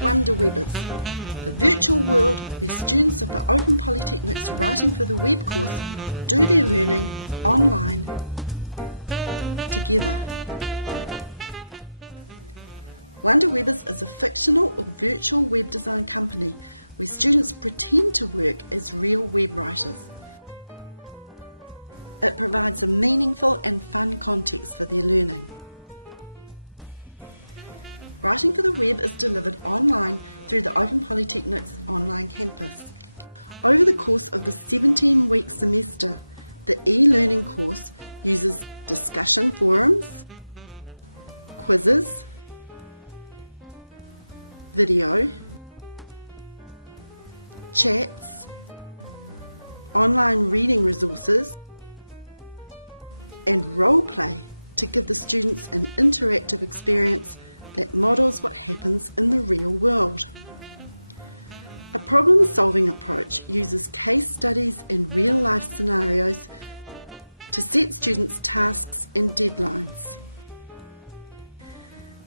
Wonderwebbers, the virtual world where students of the Open Polytechnic's Writing for the Web course do their learning online together. Wonderwebbers is a fictional or virtual web design company where students pretend to work as real web writers. It provides a meaningful and fun context for their learning. Writing for the Web is delivered online through the Open Polytechnic's online campus. Over the course of the 17-week semester, the e-learning course uses discussion forums, quizzes, video, chats, online reading resources, and role play to give the students an interactive experience that models what happens in the real world. A problem-solving approach uses case studies and real-life scenarios to set students tasks and deadlines.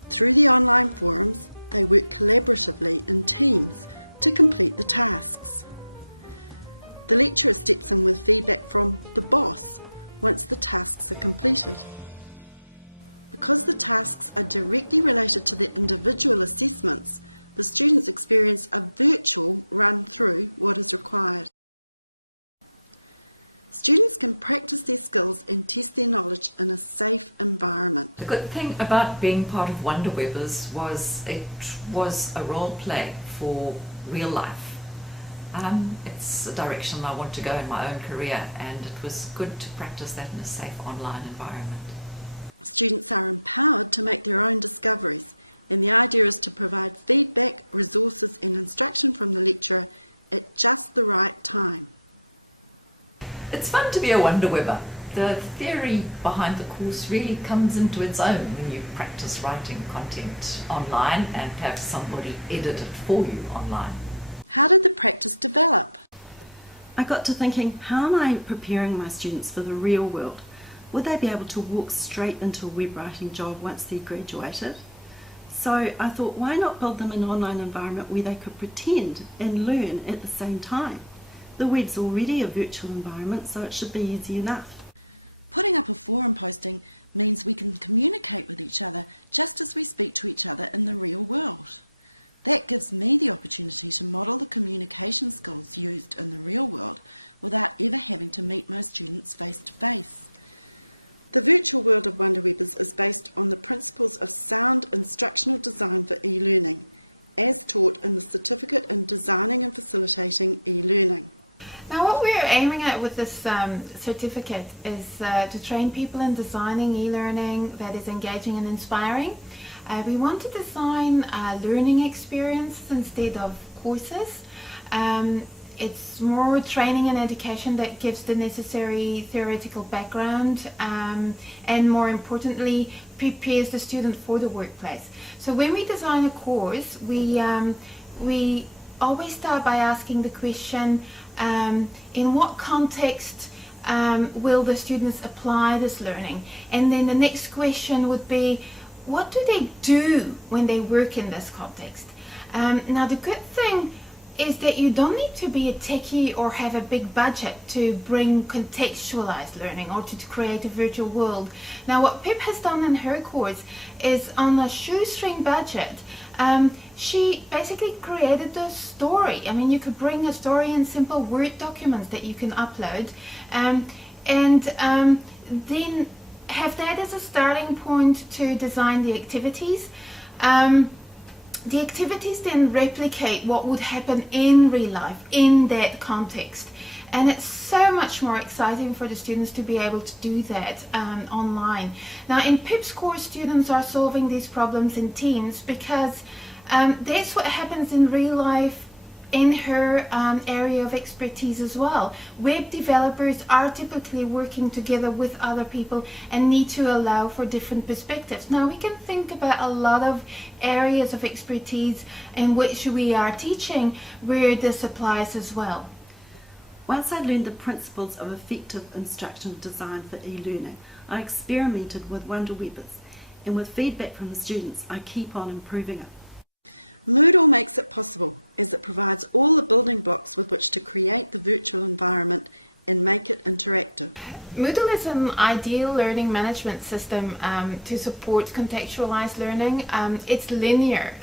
Through the online forums, they work collaboratively in teams to complete the tasks. The lecturer steps in with feedback from the boss once the tasks are completed. Because the tasks are directly related to their individual assessments, the students experience a virtual run through what is required. Students can practice their skills and test their knowledge in a safe environment. The good thing about being part of Wonderwebbers was it was a role play for real life. It's a direction I want to go in my own career, and it was good to practice that in a safe online environment. Students are empowered to make their own discoveries, and the idea is to provide feedback, resources and instruction from the lecturer at just the right time. It's fun to be a Wonderwebber. The theory behind the course really comes into its own when you practice writing content online and have somebody edit it for you online. How did the practice develop? I got to thinking, how am I preparing my students for the real world? Would they be able to walk straight into a web writing job once they graduated? So I thought, why not build them an online environment where they could pretend and learn at the same time? The web's already a virtual environment, so it should be easy enough. Putting up a forum posting means we can communicate with each other just as we speak to each other in the real world. That gives me the opportunity to model the communication skills used in the real world without ever having to meet my students face to face. The virtual world of Wonderwebbers is based on the principles of sound instructional design for e-learning, as taught in the Certificate in Designing and Facilitating E-Learning. Now what we're aiming at with this certificate is to train people in designing e-learning that is engaging and inspiring. We want to design learning experiences instead of courses. It's more training and education that gives the necessary theoretical background and more importantly prepares the student for the workplace. So when we design a course, we always start by asking the question, in what context will the students apply this learning? And then the next question would be, what do they do when they work in this context? Now the good thing is that you don't need to be a techie or have a big budget to bring contextualized learning or to create a virtual world. Now what Pip has done in her course is, on a shoestring budget, she basically created a story. I mean, you could bring a story in simple Word documents that you can upload and then have that as a starting point to design the activities. The activities then replicate what would happen in real life, in that context. And it's so much more exciting for the students to be able to do that online. Now in Pip's course, students are solving these problems in teams because that's what happens in real life in her area of expertise as well. Web developers are typically working together with other people and need to allow for different perspectives. Now we can think about a lot of areas of expertise in which we are teaching where this applies as well. Once I learned the principles of effective instructional design for e-learning, I experimented with Wonderwebbers, and with feedback from the students, I keep on improving it. Moodle makes it possible as it provides all the building blocks with which to create the virtual environment and make it interactive. Moodle is an ideal learning management system to support contextualized learning. It's linear,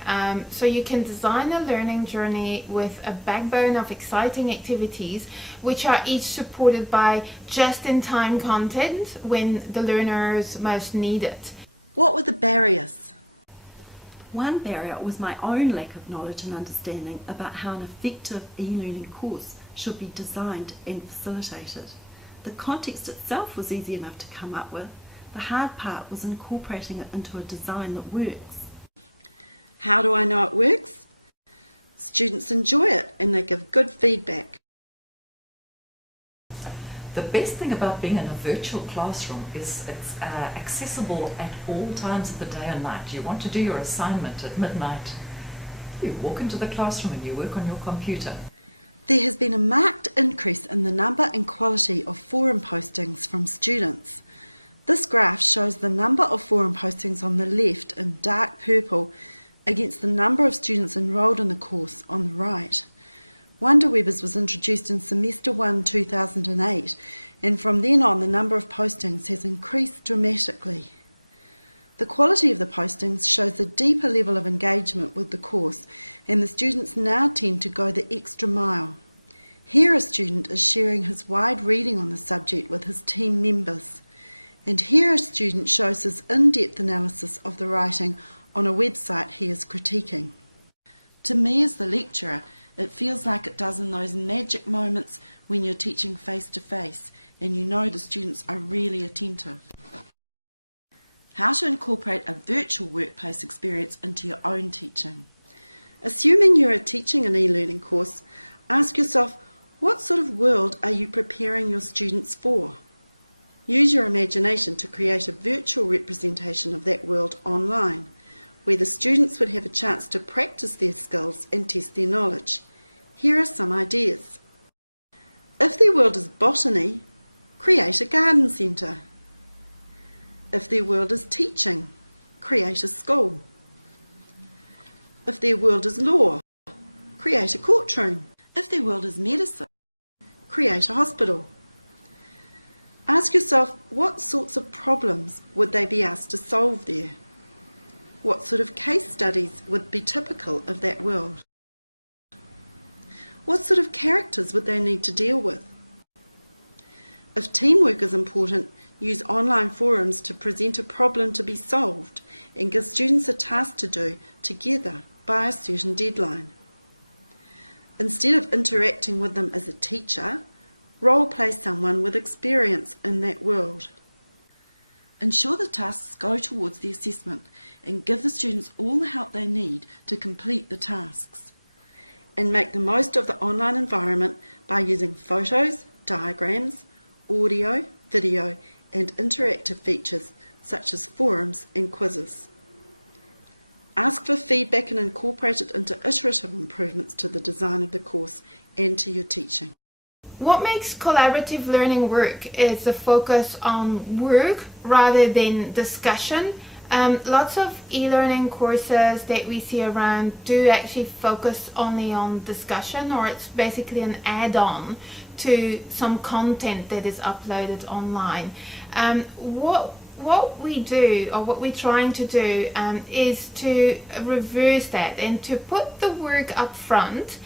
so you can design a learning journey with a backbone of exciting activities which are each supported by just-in-time content when the learners most need it. What were the barriers? One barrier was my own lack of knowledge and understanding about how an effective e-learning course should be designed and facilitated. The context itself was easy enough to come up with. The hard part was incorporating it into a design that works. How do I know it works? Students enjoy it and they give good feedback. The best thing about being in a virtual classroom is it's accessible at all times of the day and night. You want to do your assignment at midnight, you walk into the classroom and you work on your computer. There has been a marked increase in the number and quality of forum postings from students. This graph shows the number of forum postings on the left in dark purple against the number of students enrolled in the course on the right. Wonderwebbers was introduced in Semester 1 2008, and from then on the number of postings has increased dramatically. The quality of the postings shows a deeper level of engagement with the course, and the students now tend to go the extra mile. Here a student is sharing his wide reading on the subject with his team members, and here a student shows his in-depth analysis of the writing on a website he is critiquing. To me as the lecturer, it feels like it does in those magic moments when you're teaching face-to-face and you know the students are really attentive. How to incorporate a virtual workplace experience into your own teaching. Assuming you're teaching an e-learning course, ask yourself, what sort of world are you preparing your students for? Use your imagination to create a virtual representation of that world online, where the students would have a chance to practice their skills and test their knowledge. Here are some ideas. If their world is botany, create a garden centre. If their world is teaching, create a school. If their world is law, create a courtroom. If their world is medicine, create a hospital. Ask yourself, what sorts of problems would they be asked to solve there? What sort of case studies would be typical of that world? What sort of characters would they need to deal with? If teamwork is important, use online forums to present a problem to be solved and give students a task to do together by a certain deadline. Instead of interacting with them as a teacher, role-play someone with experience in that world. Ensure the tasks go towards the assessment and give the students all the help they need to complete the tasks. And make the most of the online environment by using photos, diagrams, audio, video and interactive features such as forums and quizzes. Ask for feedback and incorporate it into iterative improvements to the design of the course and to your teaching. What makes collaborative learning work is the focus on work rather than discussion. Lots of e-learning courses that we see around do actually focus only on discussion, or it's basically an add-on to some content that is uploaded online. What we do, or what we're trying to do, is to reverse that and to put the work up front,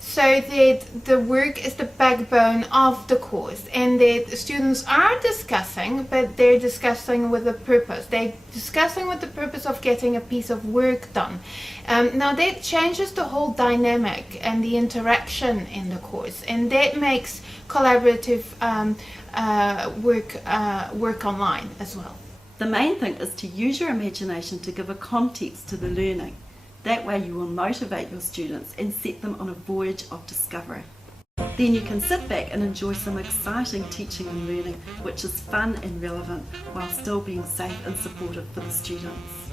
so that the work is the backbone of the course, and that students are discussing, but they're discussing with a purpose. They're discussing with the purpose of getting a piece of work done. Now that changes the whole dynamic and the interaction in the course, and that makes collaborative work online as well. The main thing is to use your imagination to give a context to the learning. That way you will motivate your students and set them on a voyage of discovery. Then you can sit back and enjoy some exciting teaching and learning which is fun and relevant while still being safe and supportive for the students.